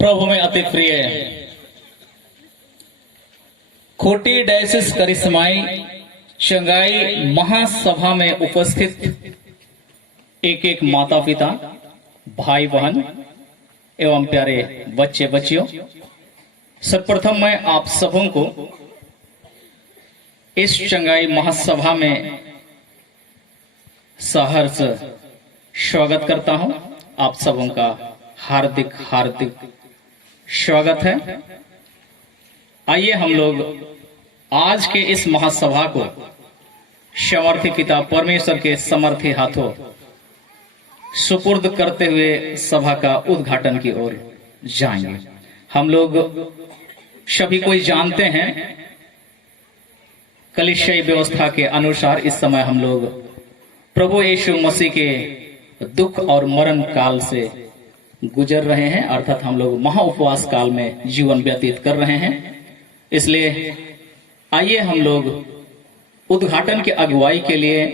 प्रभु में अति प्रिय खोटी डायसिस करिश्माई चंगाई महासभा में उपस्थित एक एक माता पिता, भाई बहन एवं प्यारे बच्चे बच्चियों, सर्वप्रथम मैं आप सबों को इस चंगाई महासभा में सहर्ष स्वागत करता हूं। आप सबों का हार्दिक हार्दिक स्वागत है। आइए हम लोग आज के इस महासभा को समर्थी पिता परमेश्वर के समर्थी हाथों सुपुर्द करते हुए सभा का उद्घाटन की ओर जाएंगे। हम लोग सभी कोई जानते हैं, कलीसियाई व्यवस्था के अनुसार इस समय हम लोग प्रभु यीशु मसीह के दुख और मरण काल से गुजर रहे हैं, अर्थात हम लोग महाउपवास काल में जीवन व्यतीत कर रहे हैं। इसलिए आइए हम लोग उद्घाटन की अगुवाई के लिए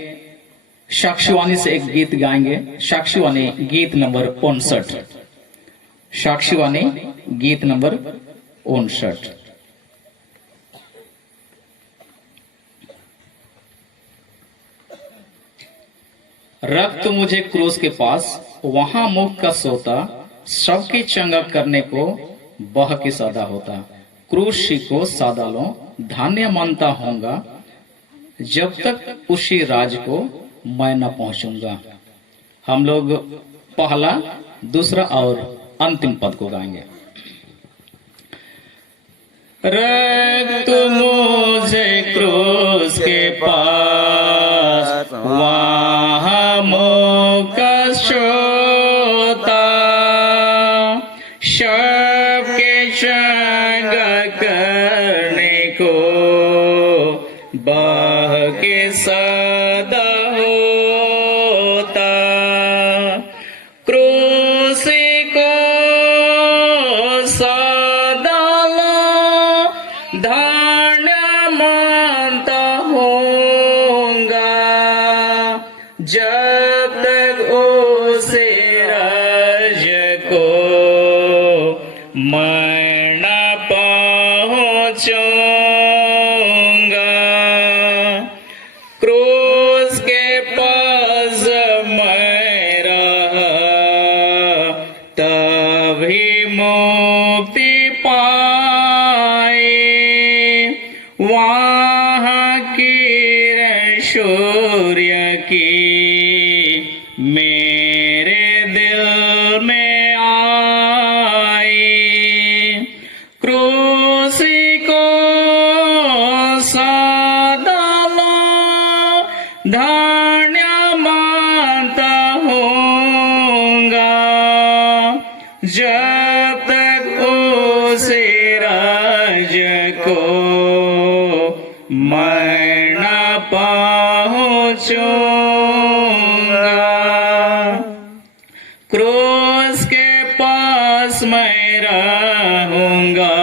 साक्षीवाणी से एक गीत गाएंगे। साक्षीवाणी गीत नंबर 59। साक्षीवाणी गीत नंबर 59। रक्त मुझे क्रूस के पास, वहां मुख का सोता, सबकी चंगा करने को बह के सदा होता। क्रूस को सादा लो, धान्य मानता होऊंगा, जब तक उसी राज को मैं न पहुंचूंगा। हम लोग पहला, दूसरा और अंतिम पद को गाएंगे। रक्त मुझे क्रूस के पास, वहां मुख का सोता, सबके चंगा करने को बह के सदा होता। क्रूस को सदा लो, धान्य मानता होऊंगा, जब तक उसे राज को मैं न पहुंचूंगा। क्रूस के पास मैं रहा, तभी मुक्ति पाई, वहां किरण सूर्य की मेरे दिल में आई। क्रूस को सदा लो, धान्य मानता होऊंगा, जब तक उसे राज को मैं न पहुंचूंगा। क्रूस के पास मैं रहूंगा,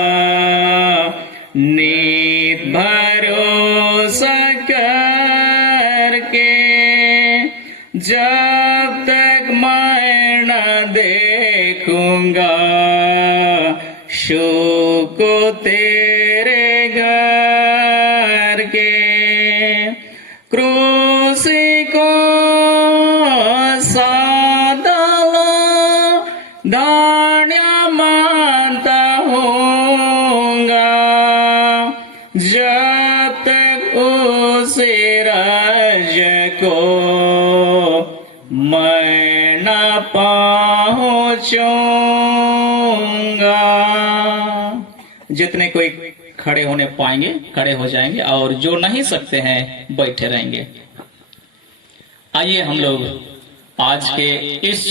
नीत भरोसा करके, जब तक मैं न देखूंगा सुख को तेरे घर के। क्रूस को सादा लो, धान्य मानता होऊंगा, जब तक उसे राज को मैं न पहुंचूंगा। जितने कोई खड़े होने पाएंगे खड़े हो जाएंगे, और जो नहीं सकते हैं बैठे रहेंगे। आइए हम लोग आज के इस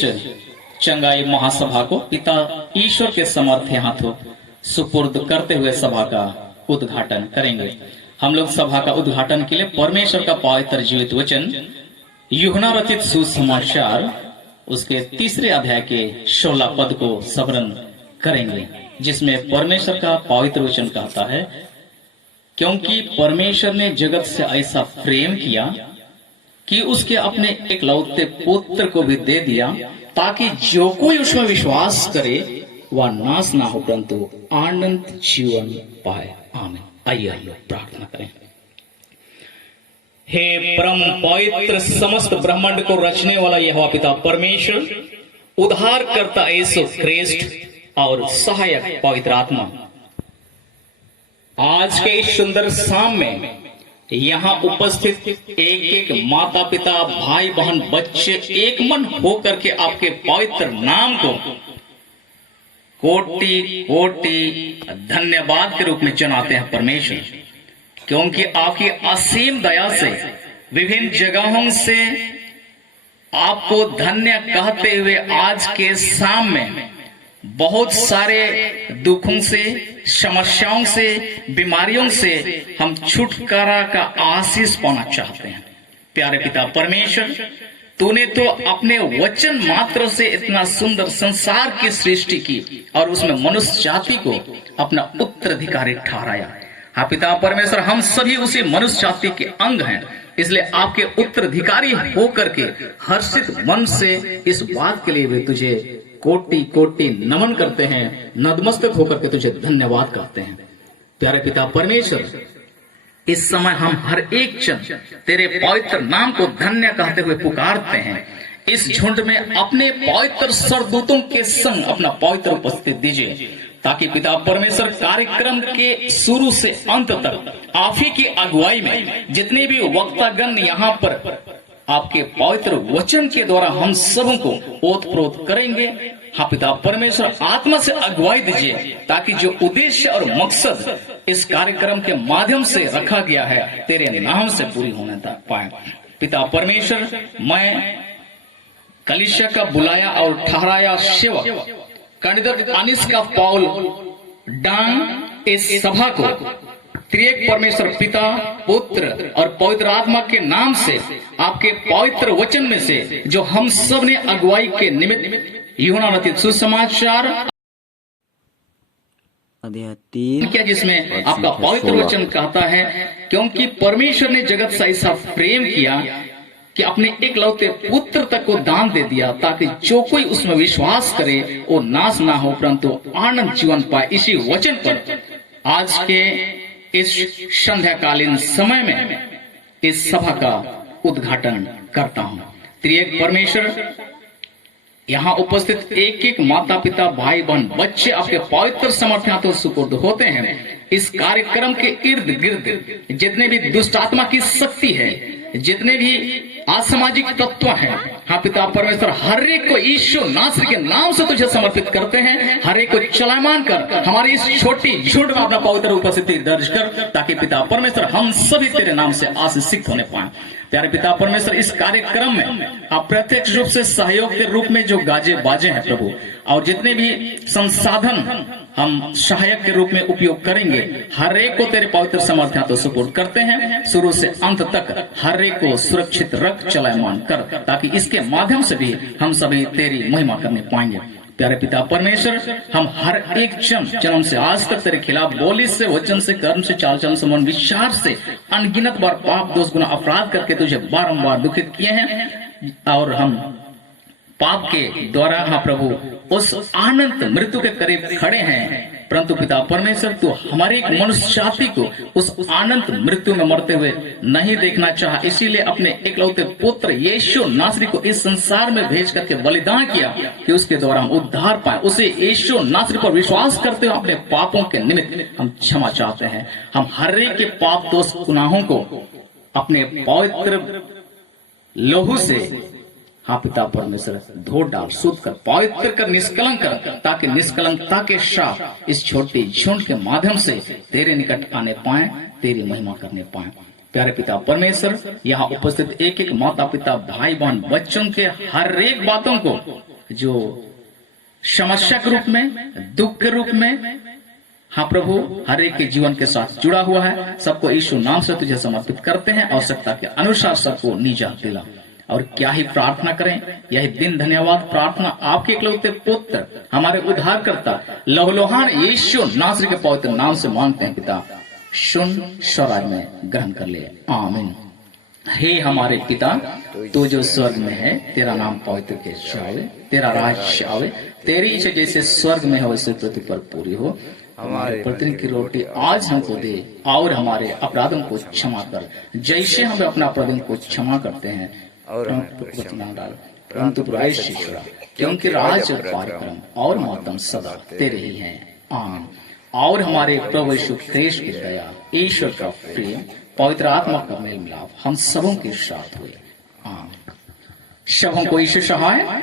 चंगाई महासभा को पिता ईश्वर के समर्थी हाथों सुपुर्द करते हुए सभा का उद्घाटन करेंगे। हम लोग सभा का उद्घाटन के लिए परमेश्वर का पवित्र जीवित वचन यूहन्ना रचित सुसमाचार उसके 3 अध्याय के 16 पद को स्मरण करेंगे, जिसमें परमेश्वर का पवित्र वचन कहता है, क्योंकि परमेश्वर ने जगत से ऐसा प्रेम किया कि उसके अपने एकलौते पुत्र को भी दे दिया, ताकि जो कोई उसमें विश्वास करे वह नाश ना हो परंतु आनंद जीवन पाए। आमीन। आइए हम लोग प्रार्थना करें। हे परम पवित्र समस्त ब्रह्मांड को रचने वाला यहोवा पिता परमेश्वर, उद्धार करता यीशु ख्रिस्ट और सहायक पवित्र आत्मा, आज के इस सुंदर शाम में यहाँ उपस्थित एक एक माता पिता भाई बहन बच्चे एक मन होकर के आपके पवित्र नाम को कोटि कोटि धन्यवाद के रूप में जनाते हैं परमेश्वर, क्योंकि आपकी असीम दया से विभिन्न जगहों से आपको धन्य कहते हुए आज के शाम में बहुत सारे दुखों से, समस्याओं से, बीमारियों से हम छुटकारा का आशीष पाना चाहते हैं। प्यारे पिता परमेश्वर, तूने तो अपने वचन मात्र से इतना सुंदर संसार की सृष्टि की और उसमें मनुष्य जाति को अपना उत्तराधिकारी ठहराया। हाँ पिता परमेश्वर, हम सभी उसी मनुष्य जाति के अंग हैं, इसलिए आपके उत्तराधिकारी होकर के हर्षित मन से इस बात के लिए भी तुझे कोटि कोटि नमन करते हैं, नतमस्तक होकर के तुझे धन्यवाद करते हैं। प्यारे पिता परमेश्वर, इस समय हम हर एक जन तेरे पवित्र नाम को धन्य कहते हुए पुकारते हैं। इस झुंड में अपने पवित्र सरदूतों के संग अपना पवित्र उपस्थिति दीजिए, ताकि पिता परमेश्वर कार्यक्रम के शुरू से अंत तक आप ही की अगुवाई में जितने भी वक्तागण यहाँ पर आपके पवित्र वचन के द्वारा हम सबों को ओतप्रोत करेंगे। हाँ पिता परमेश्वर, आत्मा से अगुवाई दीजिए, ताकि जो उद्देश्य और मकसद इस कार्यक्रम के माध्यम से रखा गया है तेरे नाम से पूरी होने तक पाए। पिता परमेश्वर, मैं कलीसिया का बुलाया और ठहराया सेवक कैंडिडेट अनिष्का पॉल डांग इस सभा को त्रिएक परमेश्वर पिता, पुत्र और पवित्र आत्मा के नाम से आपके पवित्र वचन में से जो हम सब ने अगुवाई के निमित्त यूहन्ना रचित सुसमाचार किया, जिसमें आपका पवित्र वचन कहता है, क्योंकि परमेश्वर ने जगत से ऐसा प्रेम किया कि अपने एकलौते पुत्र तक को दान दे दिया, ताकि जो कोई उसमें विश्वास करे वो नाश ना हो परंतु आनंद जीवन पाए। इसी वचन पर आज के इस संध्याकालीन समय में इस सभा का उद्घाटन करता हूं। त्रिएक परमेश्वर, यहाँ उपस्थित एक एक माता पिता भाई बहन बच्चे आपके पवित्र समर्थ हाथों सुपुर्द होते हैं। इस कार्यक्रम के इर्द गिर्द जितने भी दुष्ट आत्मा की शक्ति है, जितने भी असामाजिक तत्व हैं, हाँ पिता परमेश्वर, हर एक को यीशु नासरी के नाम से तुझे समर्पित करते हैं। हर एक को चलायमान कर हमारी इस छोटी झुंड में अपना पवित्र उपस्थिति दर्ज कर, ताकि पिता परमेश्वर हम सभी तेरे नाम से आशीषित होने पाए। प्यारे पिता परमेश्वर, इस कार्यक्रम में आप प्रत्यक्ष रूप से सहयोग के रूप में जो गाजे बाजे हैं प्रभु, और जितने भी संसाधन हम सहायक के रूप में उपयोग करेंगे, हर एक को तेरे पवित्र समर्थन तो सुपुर्द करते हैं। शुरू से अंत तक हर एक को सुरक्षित रख, चलायमान कर, ताकि इसके माध्यम से भी हम सभी तेरी महिमा करने पाएंगे। प्यारे पिता परमेश्वर, हम हर एक जन्म से आज तक तेरे खिलाफ बोली से, वचन से, कर्म से, चाल चलन से, मन विचार से अनगिनत बार पाप, दोष, गुनाह, अपराध करके तुझे बारंबार दुखित किए हैं, और हम पाप के द्वारा हाँ प्रभु उस अनंत मृत्यु के करीब खड़े हैं। परंतु पिता परमेश्वर, तू हमारे एक मनुष्य जाति को उस अनंत मृत्यु में मरते हुए नहीं देखना चाहा, इसीलिए अपने एकलौते पुत्र यीशु नासरी को इस संसार में भेज करके बलिदान किया कि उसके द्वारा हम उद्धार पाए। उसे यीशु नासरी पर विश्वास करते हुए अपने पापों के निमित्त हम क्षमा चाहते हैं। हम हर एक के पाप, दोष, गुनाहों को अपने पवित्र लहू से हाँ पिता परमेश्वर धो डाल, शुद्ध कर, पवित्र कर, निष्कलंक कर, ताकि निष्कलंकता के साथ इस छोटी झुंड के माध्यम से तेरे निकट आने पाए, तेरी महिमा करने पाए। प्यारे पिता परमेश्वर, यहाँ उपस्थित एक एक माता पिता भाई बहन बच्चों के हर एक बातों को जो समस्या के रूप में, दुख के रूप में, हाँ प्रभु हर एक के जीवन के साथ जुड़ा हुआ है, सबको यीशु नाम से तुझे समर्पित करते हैं। आवश्यकता के अनुसार सबको निजात दिला। और क्या ही प्रार्थना करें, यही दिन धन्यवाद प्रार्थना आपके इकलौते पुत्र हमारे उद्धारकर्ता लहूलुहान यीशु नासरी के पवित्र नाम से मांगते हैं पिता, सुन स्वराज में ग्रहण कर ले, आमीन। हे हमारे पिता, तू जो स्वर्ग में है, तेरा नाम पवित्र के आवे, तेरा राज्य आवे, तेरी इच्छा जैसे स्वर्ग में हो वैसे पृथ्वी पर पूरी हो। हमारे प्रतिदिन की रोटी आज हमको दे, और हमारे अपराधों को क्षमा कर, जैसे हम अपना अपराधों को क्षमा करते हैं, और परंतु बुराई से छुड़ा, क्योंकि राज और पराक्रम और महत्व सदा तेरे ही हैं। आमीन। और हमारे प्रभु यीशु ख्रीस्त की दया, ईश्वर का प्रेम, पवित्र आत्मा का मेल मिलाप हम सबों के साथ हुए। आमीन। सबों को ईश्वर सहाय।